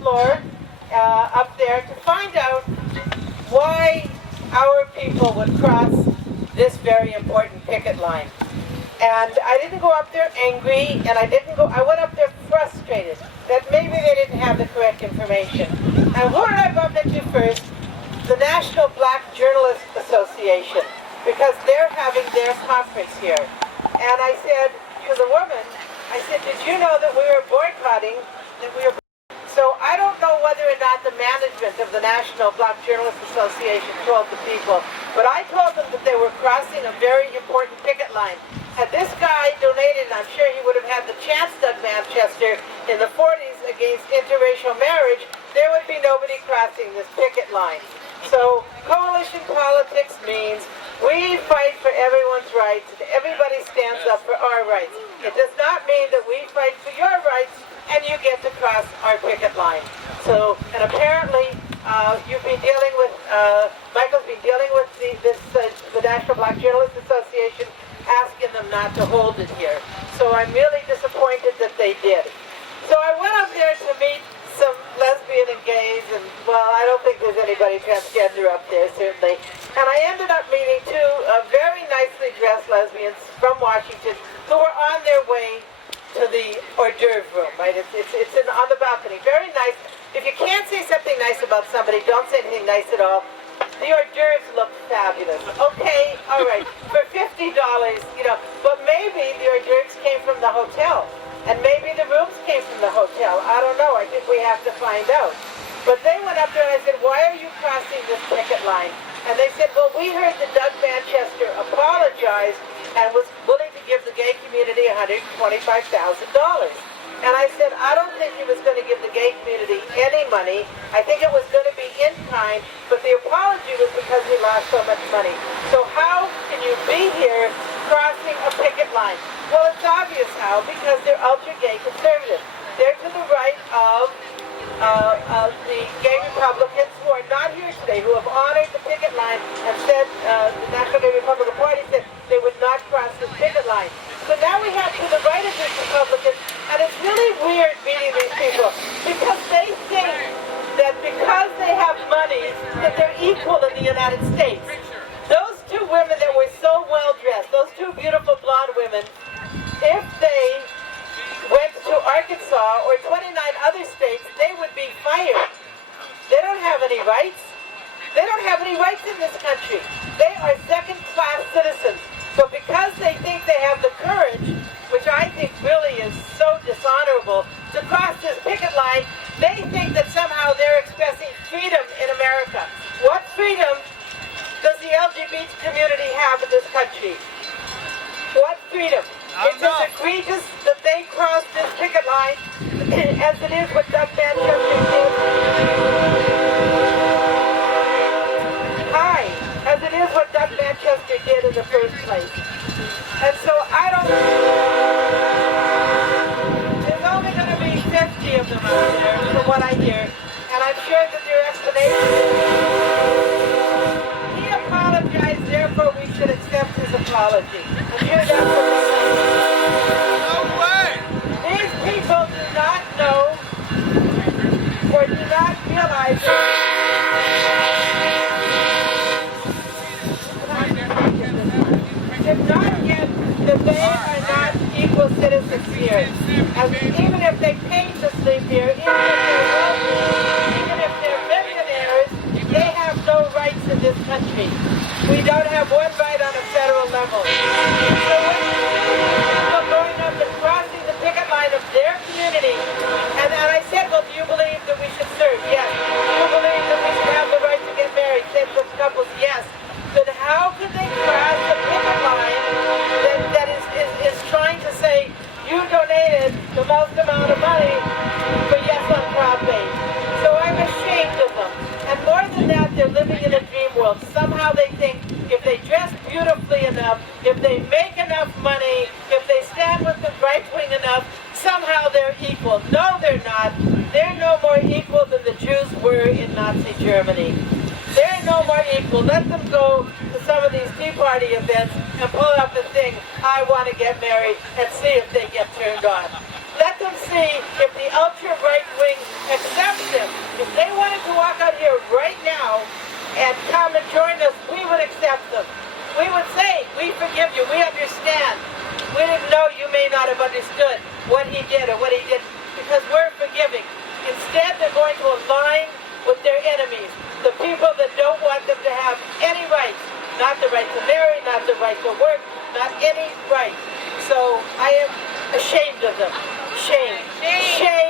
floor up there to find out why our people would cross this very important picket line. And I didn't go up there angry, and I went up there frustrated that maybe they didn't have the correct information. And who did I bump into first? The National Black Journalists Association, because they're having their conference here. And I said to the woman, I said, did you know that we were boycotting, So I don't know whether or not the management of the National Black Journalists Association told the people, but I told them that they were crossing a very important picket line. Had this guy donated, and I'm sure he would have had the chance, Doug Manchester, in the 40s against interracial marriage, there would be nobody crossing this picket line. So coalition politics means we fight for everyone's rights, and everybody stands up for our rights. It does not mean that we fight for your rights and you get to cross our picket line. So, and apparently you've been dealing with, Michael's been dealing with the National Black Journalists Association, asking them not to hold it here. So I'm really disappointed that they did. So I went up there to meet some lesbian and gays, and well, I don't think there's anybody transgender up there, certainly. And I ended up meeting two very nicely dressed lesbians from Washington who were on their way to the hors d'oeuvre room, right? It's on the balcony. Very nice. If you can't say something nice about somebody, don't say anything nice at all. The hors d'oeuvres look fabulous. Okay, all right, for $50, but maybe the hors d'oeuvres came from the hotel, and maybe the rooms came from the hotel. I don't know. I think we have to find out. But they went up there and I said, why are you crossing this picket line? And they said, well, we heard that Doug Manchester apologized and was willing to give the gay community $125,000. And I said, I don't think he was going to give the gay community any money. I think it was going to be in kind, but the apology was because he lost so much money. So how can you be here crossing a picket line? Well, it's obvious how, because they're ultra-gay conservatives. They're to the right of the gay Republicans who are not here today, who have honored the picket line and said, the National Gay Republican Party said they would not cross this picket line. So now we have to the right of these Republicans, and it's really weird meeting these people, because they think that because they have money, that they're equal in the United States. Those two women that were so well dressed, those two beautiful blonde women, if they went to Arkansas or 29 other states, they would be fired. They don't have any rights. They don't have any rights in this country. They are second-class citizens. But because they think they have the courage, which I think really is so dishonorable, to cross this picket line, they think that somehow they're expressing freedom in America. What freedom does the LGBT community have in this country? What freedom? It's as egregious that they crossed this picket line as it is what Doug Manchester did. As it is what Doug Manchester did in the first place. And so I don't... There's only going to be 50 of them out there, from what I hear. And I'm sure that their explanation is, he apologized, therefore we should accept his apology. I'm sure that's what they're saying. No way! These people do not know or do not realize that they are not equal citizens here. And even if they paid to live here, even if they're millionaires, they have no rights in this country. We don't have one right on a federal level. So when people going up and crossing the picket line of their community, and I said, well, do you believe that we should serve? Yes. Do you believe that we should have the right to get married? Same-sex couples? Yes. Then how could they cross the picket line that is trying to say, you donated the most amount of money for Yes on Profit? So I'm ashamed of them. And more than that, they're living in a dream world. Somehow they think if they dress beautifully enough, if they make enough money, if they stand with the right wing enough, somehow they're equal. No, they're not. They're no more equal than the Jews were in Nazi Germany. They're no more equal. Let them go to some of these Tea Party events and pull up the thing, I want to get married, and see if they get turned on. Let them see if the ultra-right wing accepts it. we understand. We didn't know you may not have understood what he did or what he did because we're forgiving. Instead, they're going to align with their enemies, the people that don't want them to have any rights, not the right to marry, not the right to work, not any right. So I am ashamed of them. Shame. Shame.